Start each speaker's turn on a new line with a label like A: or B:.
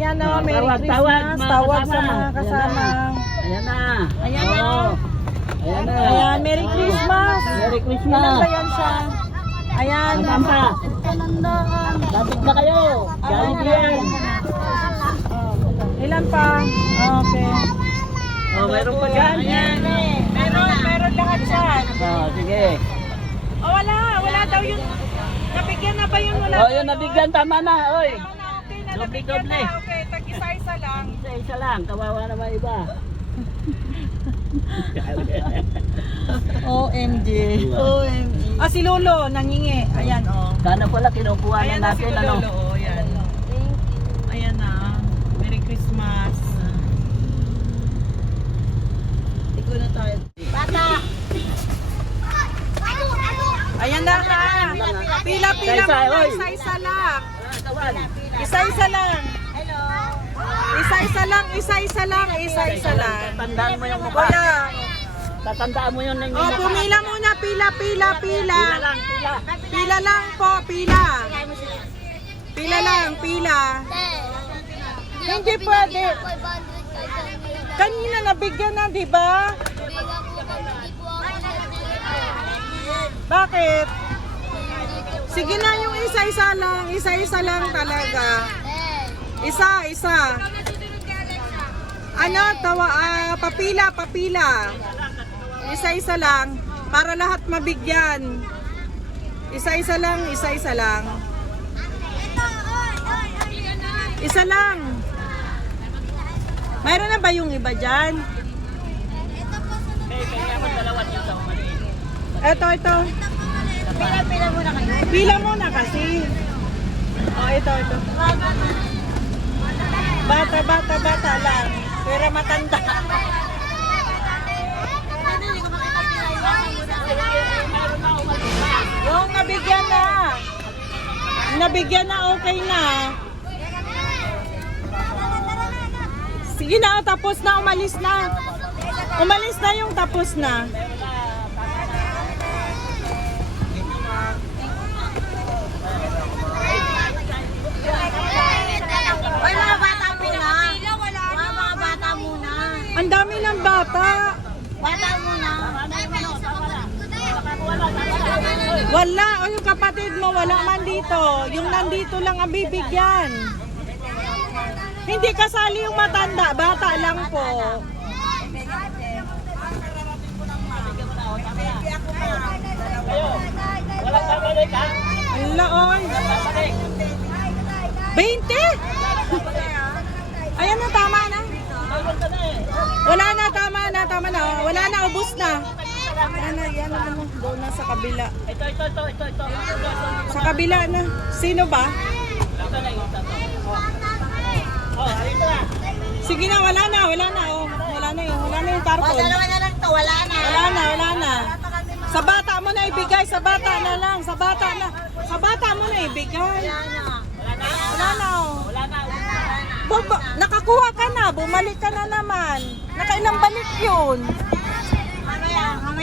A: Ayan na, Merry
B: Tawag,
A: Christmas.
B: tawag,
A: Tawag sa mga kasama.
B: Ayan na.
A: Ayan na.
B: Oo. Ayan na.
A: Ayan, Merry Christmas.
B: Merry
A: Ilan
B: Christmas.
A: ba yan siya? Ayan.
B: Saan pa? Lapit na kayo. Jollibee yan.
A: Ilan pa? Okay.
B: Oh, mayroon pa dyan.
A: Meron, meron lahat yan.
B: Oh, sige.
A: Oh, wala. Wala daw yun. Nabigyan na ba yun? Wala
B: Oh, yun, nabigyan. Tama na. Oy.
A: Na.
B: Doble,
A: Nabigyan
B: doble.
A: na. Okay, tag-isa-isa lang.
B: Isa-isa lang. Kawawa naman iba.
A: OMG. OMG. Ah, si Lolo, nangingi. Ayan, oh.
B: Sana pala kinukuha na
A: Ayan na si
B: natin. Ano?
A: Lolo, oh. Ayan. Ayan na. Merry Christmas. Ikaw na tayo. Ayan na ha. Pila-pila
B: Isa-isa,
A: muna.
B: oy.
A: Isa-isa lang.
B: Kawan.
A: Isa-isa lang. Isa-isa lang, isa-isa lang, isa-isa lang.
B: Tandaan mo yung mukha.
A: Kuya,
B: Tatandaan mo yun ng
A: oh, pumila muna, pila, pila, pila.
B: Pila lang, pila.
A: Pila lang po, pila. Pila lang, pila. Hindi pwede. Kanina nabigyan na, di ba? Bakit? Sige na yung isa-isa lang, isa-isa lang talaga. Isa, isa. Ano, tawa, ah, papila, papila. Isa-isa lang, para lahat mabigyan. Isa-isa lang, isa-isa lang. Isa lang. Mayroon na ba yung iba dyan? Ito, ito. Pila, pila Pila muna kasi. Oh, ito, ito. Bata, bata, bata lang. Pero matanda. Yung nabigyan na. Nabigyan na, okay na. Sige na, tapos na, umalis na. Umalis na yung tapos na.
C: Ay, mga bata muna. Mga mga bata muna.
A: Ang dami ng bata.
C: Bata muna.
A: Wala, o yung kapatid mo, wala man dito. Yung nandito lang ang bibigyan. Hindi kasali yung matanda, bata lang po.
B: Walang babalik ha?
A: Ala, oy.
B: Babalik.
A: 20? Ayan na, tama na. Wala na, tama na, tama na. Wala na, ubus na. Ayan na, yan na, ano, doon na sa kabila.
B: Ito, ito, ito, ito, ito.
A: Sa kabila na. Sino ba?
B: Ito na yung ito. Oh, ayun na.
A: Sige na, wala na, wala na. Oh, wala na yung, wala na yung tarpon.
C: dalawa na lang to. Wala na.
A: Wala na, wala na. Sa bata mo na ibigay, sa bata na lang, sa bata na. Sa bata mo na ibigay. Wala na. oh.
B: Wala na.
A: Nakakuha ka na, bumalik ka na naman. Nakailang balik yun.